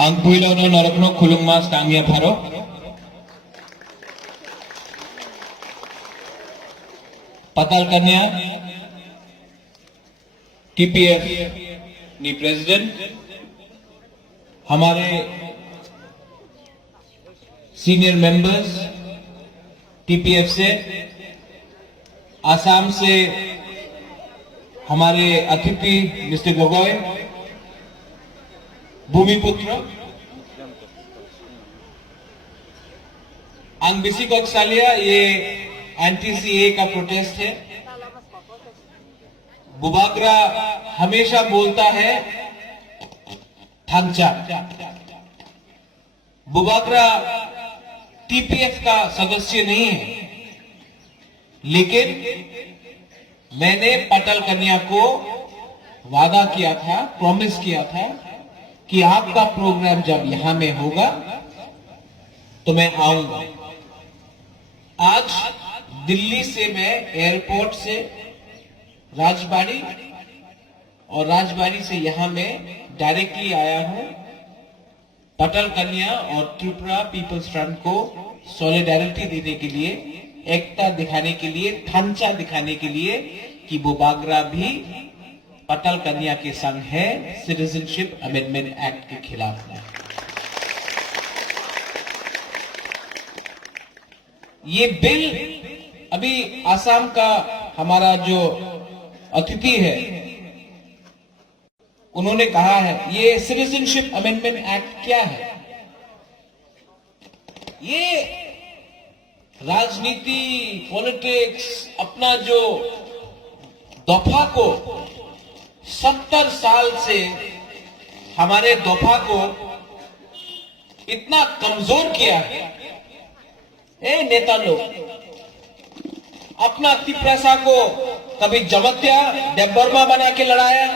Ang puilaw no narakno khulung mas tangya pharo. Patal Kanya TPF नी president हमारे senior members TPF से आसाम से हमारे अतिथि मिस्टर गोगोई भूमिपुत्र अंगबिसी कक्सालिया ये एंटी-सीए का प्रोटेस्ट है। बुबागरा हमेशा बोलता है थांचा। बुबागरा टीपीएफ का सदस्य नहीं है, लेकिन मैंने पटल कन्या को वादा किया था, प्रॉमिस किया था कि आपका प्रोग्राम जब यहां में होगा तो मैं आऊंगा। आज दिल्ली से मैं एयरपोर्ट से राजबाड़ी और राजबाड़ी से यहां मैं डायरेक्टली आया हूं पटल कन्या और त्रिपुरा पीपल्स फ्रंट को सॉलिडारिटी देने के लिए, एकता दिखाने के लिए, थांचा दिखाने के लिए कि बुबागरा भी पटल कन्या के संग है, सिटीजनशिप अमेंडमेंट एक्ट के खिलाफ है। ये बिल अभी आसाम का हमारा जो अतिथि है उन्होंने कहा है, ये सिटीजनशिप अमेंडमेंट एक्ट क्या है? ये राजनीति, पॉलिटिक्स, अपना जो दफा को 70 साल से हमारे दफा को इतना कमजोर किया है। ए नेता लोग अपना तिप्रासा को कभी जमत्या डेबर्मा बना के लड़ाया,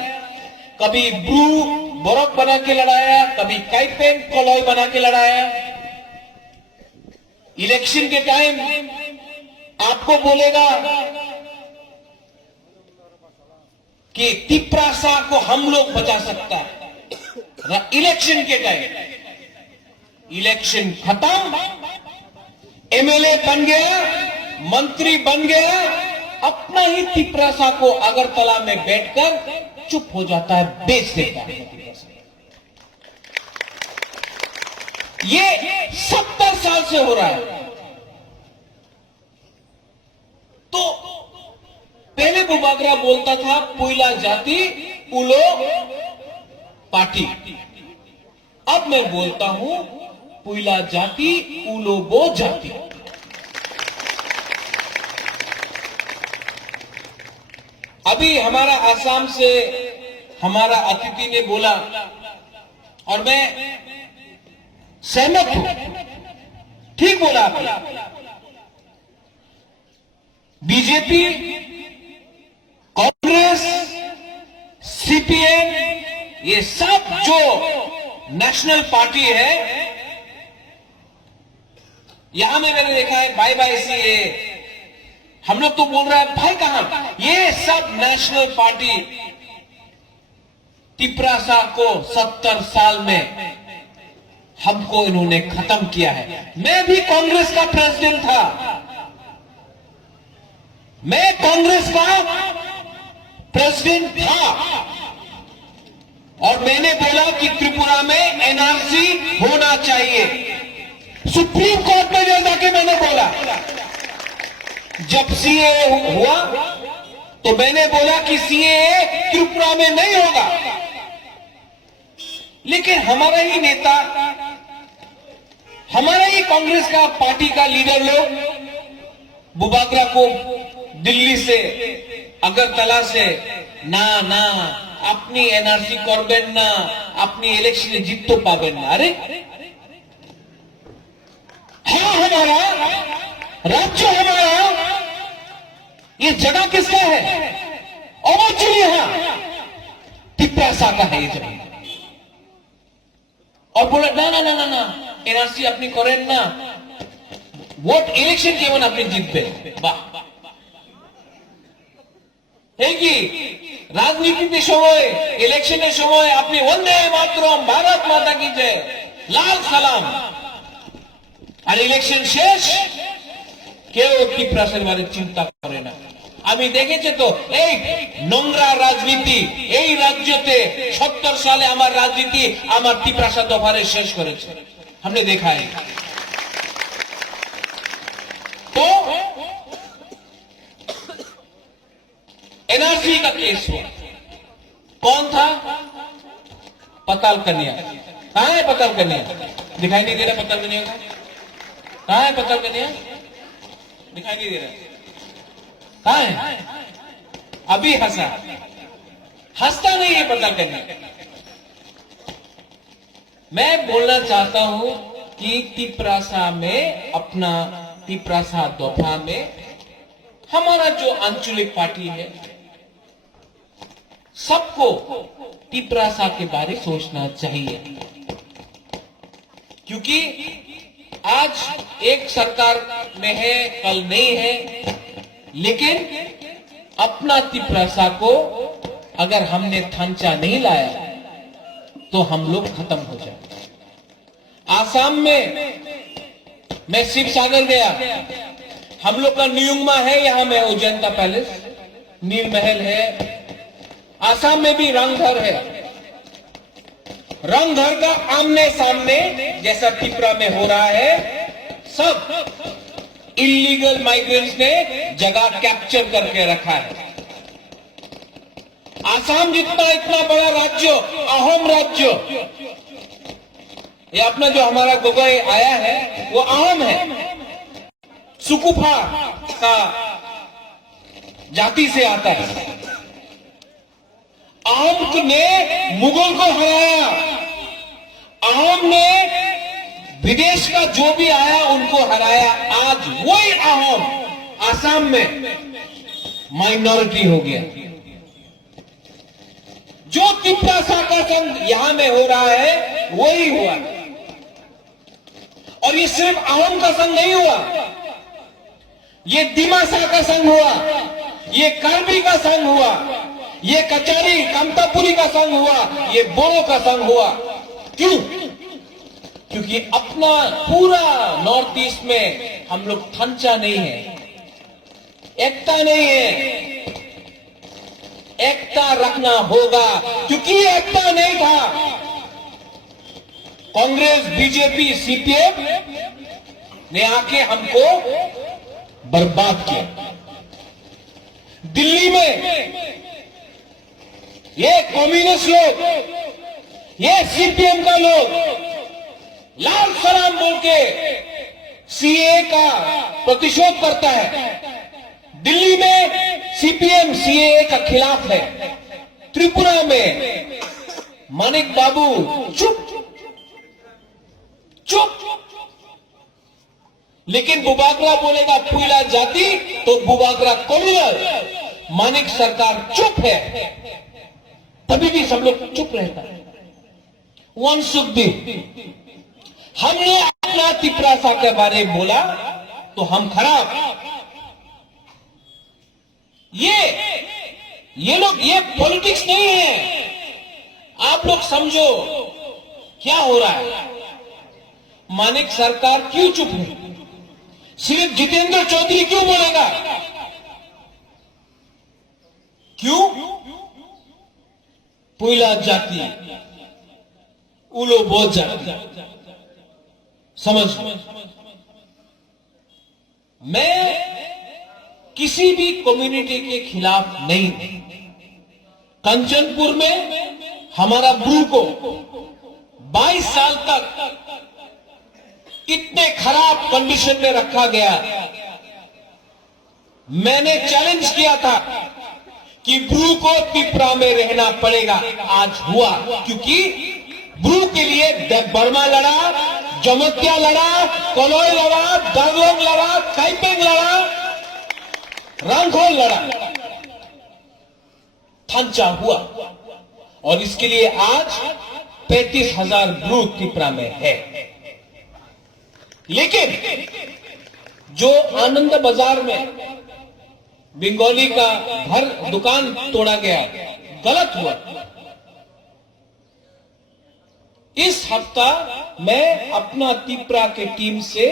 कभी ब्रू बोरक बना के लड़ाया, कभी काइपेन कोलोई बना के लड़ाया। इलेक्शन के टाइम आपको बोलेगा कि तिप्रासा को हम लोग बचा सकता है। इलेक्शन के टाइम इलेक्शन खत्म, एमएलए बन गया, मंत्री बन गया, अपना ही तिप्रासा को अगरतला में बैठकर चुप हो जाता है, बेच देता है। ये 70 साल से हो रहा है। तो पहले बुबागरा बोलता था पुइला जाति उलो पार्टी, अब मैं बोलता हूं पुइला जाति उलो बो जाति। अभी हमारा आसाम से हमारा अतिथि ने बोला और मैं सहमत हूं, ठीक बोला आपने। बीजेपी, कांग्रेस, सीपीएम, ये सब जो नेशनल पार्टी है, यहां में मैंने देखा है बाय बाय सीए, हम लोग तो बोल रहे हैं भाई कहां, ये सब नेशनल पार्टी तिप्रासा को 70 साल में हमको इन्होंने खत्म किया है। मैं भी कांग्रेस का प्रेसिडेंट था, मैं कांग्रेस का प्रेसिडेंट था और मैंने बोला कि त्रिपुरा में एनआरसी होना चाहिए। सुप्रीम कोर्ट में जाके मैंने बोला, जब सीएए हुआ तो मैंने बोला कि सीएए त्रिपुरा में नहीं होगा, लेकिन हमारा ही नेता, हमारा ही कांग्रेस का पार्टी का लीडर लोग बुबागरा को दिल्ली से, अगरतला से ना ना अपनी एनआरसी करबेन ना, अपनी इलेक्शन जीत तो पाबेन ना। अरे हाँ, हमारा राज्य, हमारा ये जगह किसका है? ओरिजिनली हाँ तिप्रासा का है ये जगह। और बोला ना ना ना ना ना एनआरसी अपनी करें ना, वोट इलेक्शन केवल अपनी जीतबे। वाह, কি রাজনীতিতে সময় ইলেকশনের সময় আপনি वंदे मातरम भारत माता की जय লাল সালাম। আর ইলেকশন শেষ, কেউ টিপ্রাসের বারে চিন্তা করে না। আমি দেখেছি তো এই নোংরা রাজনীতি এই রাজ্যতে 70 সালে আমার রাজনীতি আমার টিপ্রাসা দফারে শেষ করেছে। हमने देखा है। तो एनआरसी का केस हुआ, कौन था? पताल कन्या। कहां है पताल कन्या? दिखाई नहीं दे रहा पताल कन्या का? कहां है पताल कन्या? दिखाई नहीं दे रहा। कहां है? अभी हंसता नहीं है पताल कन्या। मैं बोलना चाहता हूं कि तिपरासा में अपना तिपरासा दफा में हमारा जो आंचलिक पार्टी है सबको तिपरासा के बारे सोचना चाहिए, क्योंकि आज एक सरकार में है कल नहीं है, लेकिन अपना तिपरासा को अगर हमने थांचा नहीं लाया तो हम लोग खत्म हो जाए। आसाम में मैं शिवसागर गया, हम लोग का न्यूंगमा है, यहां में उजैनता पैलेस नील महल है। आसाम में भी रंगघर है। रंगघर का आमने सामने जैसा त्रिपुरा में हो रहा है, सब इलीगल माइग्रेंट्स ने जगह कैप्चर करके रखा है। आसाम जितना इतना बड़ा राज्य, अहोम राज्य, ये अपना जो हमारा गोगोई आया है वो अहोम है, सुकुफा का जाति से आता है। अहोम ने मुगल को हराया, अहोम ने विदेश का जो भी आया उनको हराया। आज वही अहोम आसाम में माइनॉरिटी हो गया। जो तिपरासा का संघ यहां में हो रहा है वही हुआ। और ये सिर्फ अहोम का संघ नहीं हुआ, ये दिमासा का संघ हुआ, ये कार्बी का संघ हुआ, ये कचारी कामतापुरी का संघ हुआ, ये बोरो का संघ हुआ। क्यों? क्योंकि अपना पूरा नॉर्थ ईस्ट में हम लोग थंचा नहीं है, एकता नहीं है। एकता रखना होगा, क्योंकि एकता नहीं था। कांग्रेस, बीजेपी, सीपीएम ने आके हमको बर्बाद किया। दिल्ली में ये कम्युनिस्ट लोग, ये सीपीएम का लोग लाल सलाम बोल के सीए का प्रतिशोध करता है। दिल्ली में सीपीएम सीए का खिलाफ है। त्रिपुरा में मानिक बाबू चुप चुप, लेकिन बुबागरा बोलेगा पुइला जाति तो बुबागरा कॉम्युनल। मानिक सरकार चुप है, तभी भी सब लोग चुप रहता है। वन सुखदेव, हमने अपना तिपरासा के बारे में बोला तो हम खराब। ये लोग, ये पॉलिटिक्स नहीं है। आप लोग समझो क्या हो रहा है। मानिक सरकार क्यों चुप है? सिर्फ जितेंद्र चौधरी क्यों बोलेगा? क्यों? पुइला जाति, उलो बोध जाति, समझ। मैं किसी भी कम्युनिटी के खिलाफ नहीं। कंचनपुर में हमारा ब्रू को 22 साल तक इतने खराब कंडीशन में रखा गया। मैंने चैलेंज किया था कि ब्रू को तिपरा में रहना पड़ेगा। आज हुआ, क्योंकि ब्रू के लिए बर्मा लड़ा, जमोतिया लड़ा, कोलोई लड़ा, दागलोंग लड़ा, काइपेंग लड़ा, रंगहोल लड़ा, थांचा हुआ। और इसके लिए आज 35,000 ब्रू त्रिपुरा में है। लेकिन जो आनंद बाजार में बंगाली का घर दुकान तोड़ा गया, गलत हुआ। इस हफ्ता मैं अपना त्रिपुरा के टीम से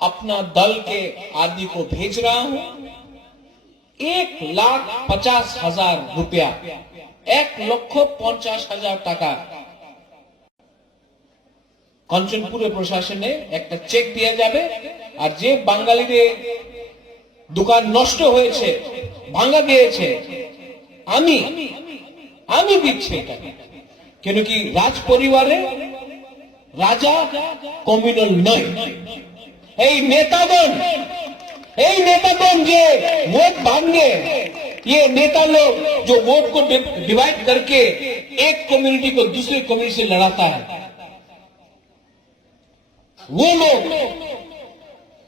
अपना दल के आदमी को भेज रहा हूं। 1,50,000 रुपया, 1,50,000 টাকা কাঞ্চনপুরে প্রশাসনে একটা চেক দেওয়া যাবে। আর যে বাঙালিদের দোকান নষ্ট হয়েছে, ভাঙা গিয়েছে, আমি দিচ্ছি এটা। কেন কি রাজ পরিবারে রাজা কমিউনাল নয়। এই নেতাগণ যে वोट भांगे, ये नेता लोग जो वोट को डिवाइड करके एक कम्युनिटी को दूसरी कम्युनिटी से लड़ाता है, वो लोग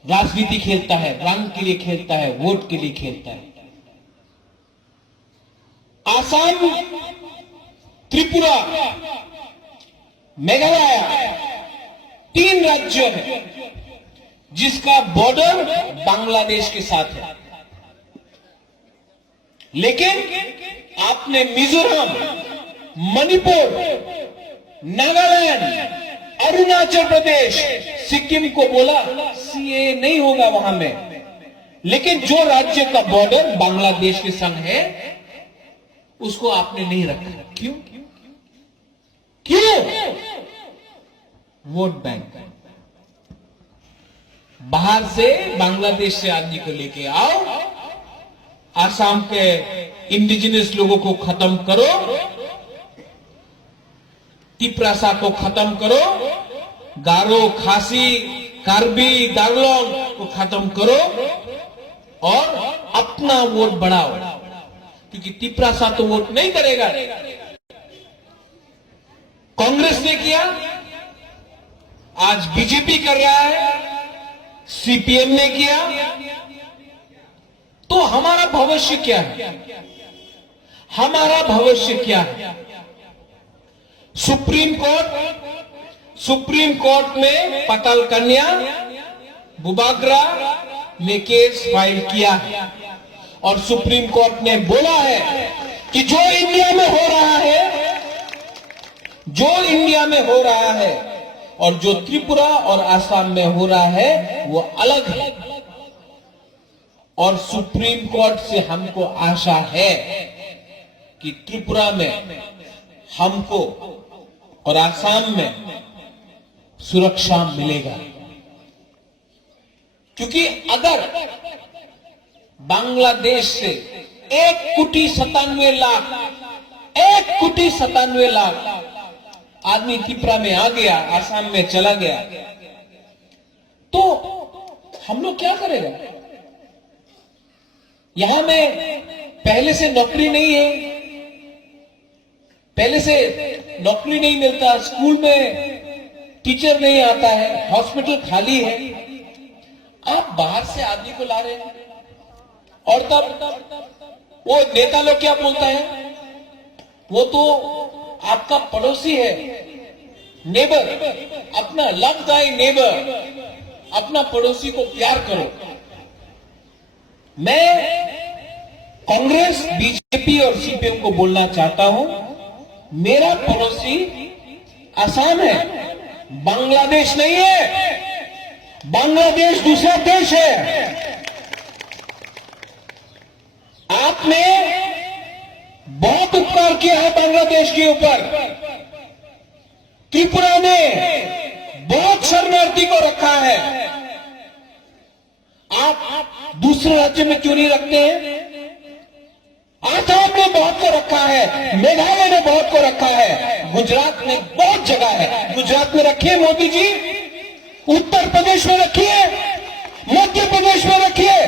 राजनीति खेलता है, रंग के लिए खेलता है, वोट के लिए खेलता है। आसाम, त्रिपुरा, मेघालय 3 राज्य है जिसका बॉर्डर बांग्लादेश के साथ है। लेकिन आपने मिजोरम, मणिपुर, नागालैंड, अरुणाचल प्रदेश, सिक्किम को बोला सीए नहीं होगा वहां में। लेकिन जो राज्य का बॉर्डर बांग्लादेश के संग है उसको आपने नहीं रखा। क्यों? Vote bank. बाहर से, बांग्लादेश से आदमी को लेके आओ, आसाम के इंडिजिनस लोगों को खत्म करो, तिप्रासा को खत्म करो, गारो, खासी, कार्बी, गागलोंग को खत्म करो और अपना वोट बढ़ाओ। क्योंकि तिप्रासा तो वोट नहीं करेगा। कांग्रेस ने किया, आज बीजेपी कर रहा है, सीपीएम ने किया। तो हमारा भविष्य क्या है? हमारा भविष्य क्या है? सुप्रीम कोर्ट में पटल कन्या, बुबाग्रा ने केस फाइल किया है और सुप्रीम कोर्ट ने बोला है कि जो इंडिया में हो रहा है और जो त्रिपुरा और आसाम में हो रहा है वो अलग है। और सुप्रीम कोर्ट से हमको आशा है कि त्रिपुरा में हमको और आसाम में सुरक्षा मिलेगा। क्योंकि अगर बांग्लादेश से 1,97,00,000 आदमी त्रिपुरा में आ गया, आसाम में चला गया, तो हम लोग क्या करेगा? यहां में पहले से नौकरी नहीं है, पहले से नौकरी नहीं मिलता, स्कूल में टीचर नहीं आता है, हॉस्पिटल खाली है। आप बाहर से आदमी को ला रहे हैं और तब वो नेता लोग क्या बोलता है? वो तो आपका पड़ोसी है, नेबर, अपना लव दाई नेबर, अपना पड़ोसी को प्यार करो। मैं कांग्रेस, बीजेपी और सीपीएम को बोलना चाहता हूं, मेरा पड़ोसी असम है, बांग्लादेश नहीं है। बांग्लादेश दूसरा देश है। आपने बहुत उपकार किया है बांग्लादेश के ऊपर। त्रिपुरा ने बहुत शरणार्थी को रखा है, आप दूसरे राज्य में क्यों नहीं रखते हैं? आसाम ने बहुत को रखा है, मेघालय ने बहुत को रखा है, गुजरात में बहुत जगह है। गुजरात में रखिए मोदी जी, उत्तर प्रदेश में रखिए, मध्य प्रदेश में रखिए।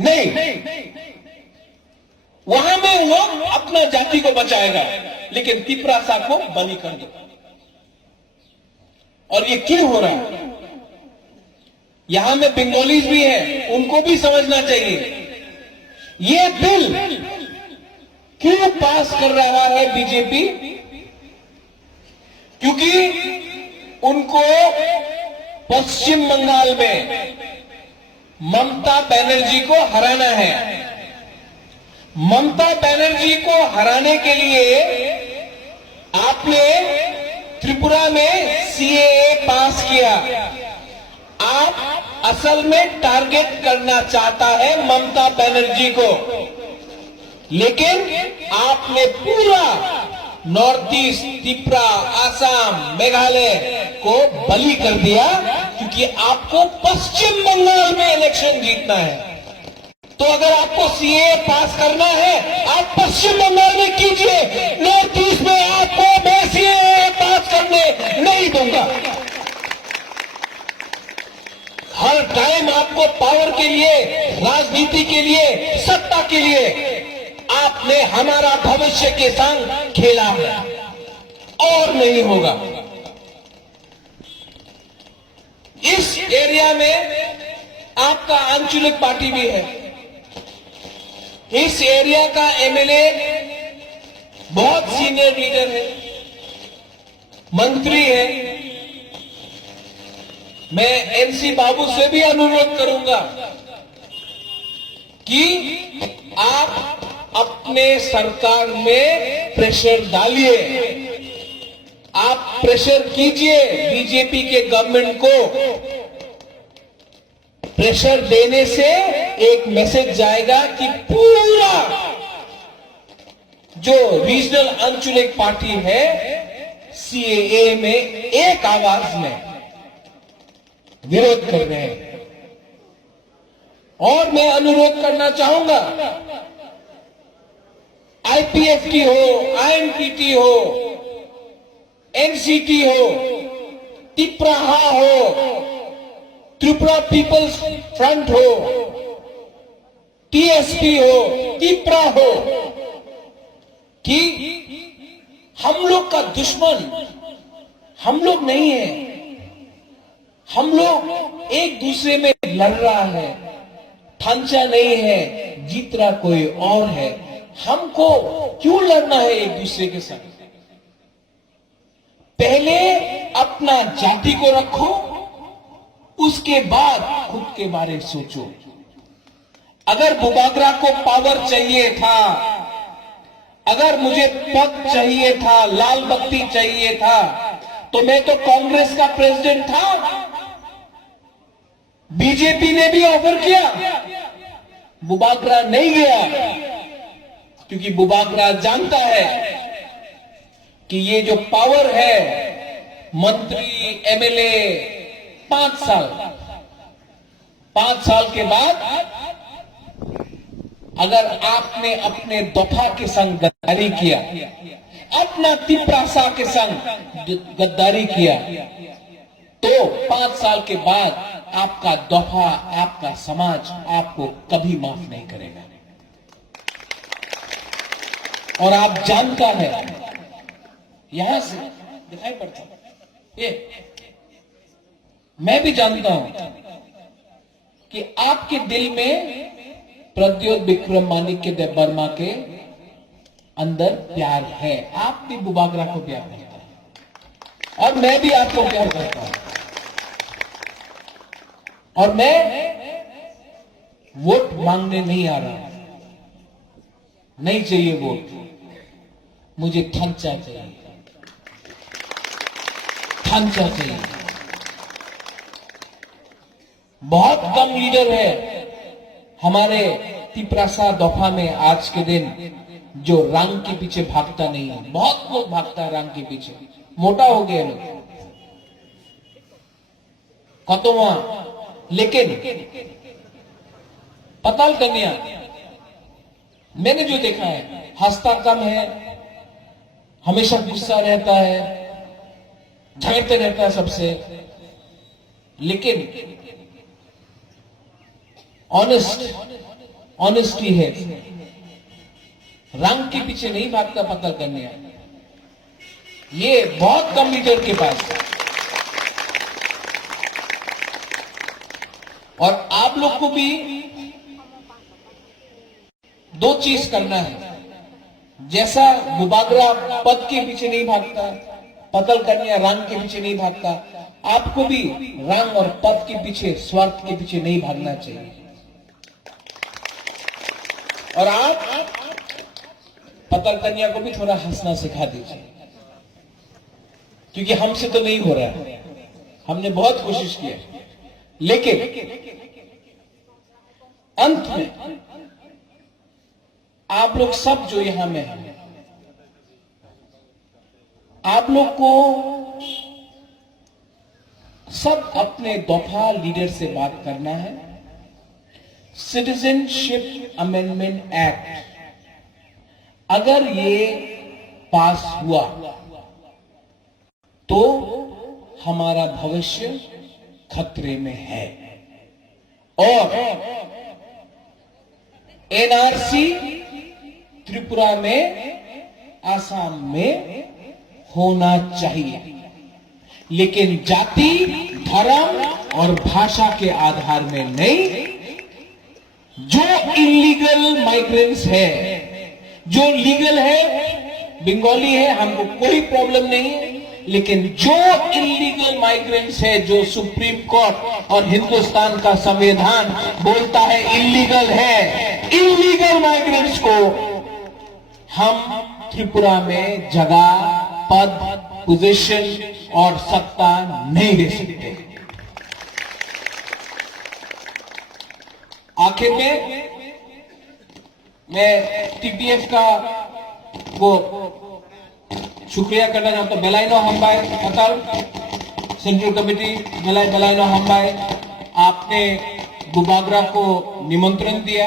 नहीं, वहां में वो अपना जाति को बचाएगा, लेकिन तिप्रासा को बली कर देगा। और ये क्यों हो रहा है? यहां में बंगालीज भी हैं, उनको भी समझना चाहिए। ये बिल क्यों पास कर रहा है बीजेपी? क्योंकि उनको पश्चिम बंगाल में ममता बनर्जी को हराना है। ममता बनर्जी को हराने के लिए आपने त्रिपुरा में सीएए पास किया। आप असल में टारगेट करना चाहता है ममता बनर्जी को, लेकिन आपने पूरा नॉर्थ ईस्ट, त्रिपुरा, आसाम, मेघालय को बलि कर दिया, क्योंकि आपको पश्चिम बंगाल में इलेक्शन जीतना है। तो अगर आपको सीएए पास करना है, आप पश्चिम बंगाल में कीजिए, नॉर्थ ईस्ट में आपको मैं सीएए पास करने नहीं दूंगा। हर टाइम आपको पावर के लिए, राजनीति के लिए, सत्ता के लिए आपने हमारा भविष्य के संग खेला है, और नहीं होगा। इस एरिया में आपका आंचलिक पार्टी भी है। इस एरिया का एमएलए बहुत सीनियर लीडर है, मंत्री है। मैं एनसी बाबू से भी अनुरोध करूंगा कि आप अपने सरकार में प्रेशर डालिए, आप प्रेशर कीजिए बीजेपी के गवर्नमेंट को। प्रेशर देने से एक मैसेज जाएगा कि पूरा जो रीजनल आंचलिक पार्टी है सीएए में एक आवाज में विरोध कर रहे हैं। और मैं अनुरोध करना चाहूंगा, आईपीएफ की हो, आईएनटीटी हो, एनसीटी हो, तिपराहा हो, त्रिपुरा पीपल्स फ्रंट हो, टीएसपी हो, तिपरा हो, कि हम लोग का दुश्मन हम लोग नहीं है। हम लोग एक दूसरे में लड़ रहा है, ढांचा नहीं है, जीत रहा कोई और है। हमको क्यों लड़ना है एक दूसरे के साथ? पहले अपना जाति को रखो, उसके बाद खुद के बारे में सोचो। अगर बुबागरा को पावर चाहिए था, अगर मुझे पद चाहिए था, लाल बत्ती चाहिए था, तो मैं तो कांग्रेस का प्रेसिडेंट था। बीजेपी ने भी ऑफर किया, बुबागरा नहीं गया, क्योंकि बुबागरा जानता है कि ये जो पावर है, मंत्री, एमएलए, 5 साल के बाद अगर आपने अपने दफा के संग गद्दारी किया, अपना तिपरासा के संग गद्दारी किया, तो 5 साल के बाद आपका दफा, आपका समाज आपको कभी माफ नहीं करेगा। और आप जानता है, यहां से दिखाई पड़ता ये, मैं भी जानता हूं कि आपके दिल में प्रद्योत विक्रम माणिक्य वर्मा के अंदर प्यार है। आप भी बुबागरा को प्यार करता है, और मैं भी आपको प्यार करता हूं। और मैं वोट मांगने नहीं आ रहा, नहीं चाहिए वोट, मुझे ढांचा चाहिए, ढांचा चाहिए। बहुत कम लीडर है हमारे तिपरासा दफा में आज के दिन जो रंग के पीछे भागता नहीं है। बहुत लोग भागता है रंग के पीछे, मोटा हो गए लोग, कतवा। लेकिन पताल कन्या मैंने जो देखा है, हंसता कम है, हमेशा गुस्सा रहता है, झगड़ते रहता है सबसे, लेकिन ऑनेस्टी है, रंग के पीछे नहीं भागता पताल कन्या। ये बहुत कम लीडर के पास है। और आप लोग को भी 2 चीज करना है। जैसा बुबागरा पद के पीछे नहीं भागता, पताल कन्या रंग के पीछे नहीं भागता, आपको भी रंग और पद के पीछे, स्वार्थ के पीछे नहीं भागना चाहिए। और आप पताल कन्या को भी थोड़ा हंसना सिखा दीजिए। क्योंकि हमसे तो नहीं हो रहा है, हमने बहुत कोशिश की है, लेकिन अंत में आप लोग सब जो यहां में हैं, आप लोग को सब अपने दफा लीडर से बात करना है। सिटीजनशिप अमेंडमेंट एक्ट अगर ये पास हुआ तो हमारा भविष्य खतरे में है, और एनआरसी त्रिपुरा में, आसाम में होना चाहिए, लेकिन जाति, धर्म और भाषा के आधार में नहीं। जो इलीगल माइग्रेंट्स है, जो लीगल है, बंगाली है, हमको कोई प्रॉब्लम नहीं है, लेकिन जो इलीगल माइग्रेंट्स है, जो सुप्रीम कोर्ट और हिंदुस्तान का संविधान बोलता है इलीगल है, इलीगल माइग्रेंट्स को हम त्रिपुरा में जगह, पद, पोजीशन और सत्ता नहीं दे सकते। आखिर में मैं टीपीएफ का वो शुक्रिया करना चाहता हूं। बेलाइनो हम्बाई अटल सेंट्रल कमेटी बेलाइनो हम्बाई, आपने बुबागरा को निमंत्रण दिया।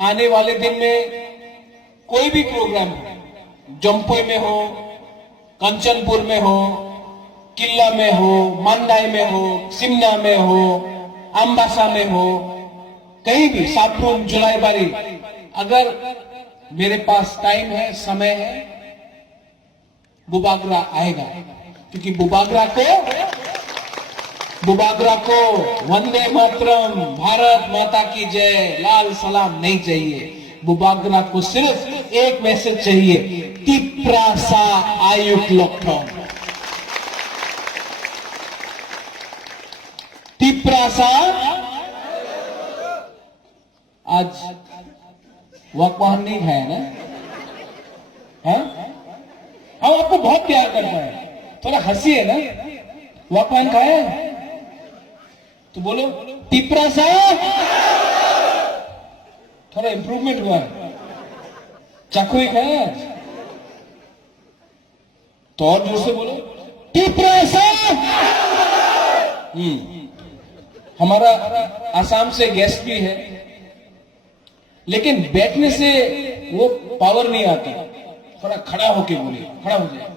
आने वाले दिन में कोई भी प्रोग्राम जम्पोई में हो, कंचनपुर में हो, किल्ला में हो, मंदाई में हो, सिमना में हो, अंबासा में हो, कहीं भी, सापुन, जुलाईबारी, अगर मेरे पास टाइम है, समय है, बुबागरा आएगा। क्योंकि बुबागरा को वंदे मातरम, भारत माता की जय, लाल सलाम नहीं चाहिए। बुबागरा को सिर्फ एक मैसेज चाहिए, तिप्रासा आयुक लॉकडाउन, तिप्रासा। आज वकवाहन नहीं खाया ना? हाँ, हम आपको बहुत प्यार करता है, थोड़ा हंसी है ना? वकवाहन खाया तो बोलो तिप्रासा। थोड़ा इंप्रूवमेंट हुआ है। चाकू खाया तो और जोर से बोलो तिप्रासा। हमारा आसाम से गेस्ट भी है, लेकिन बैठने से वो पावर नहीं आता, थोड़ा खड़ा होके बोलिए, खड़ा हो जाए।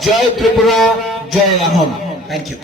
जय त्रिपुरा, जय अहम। Thank you.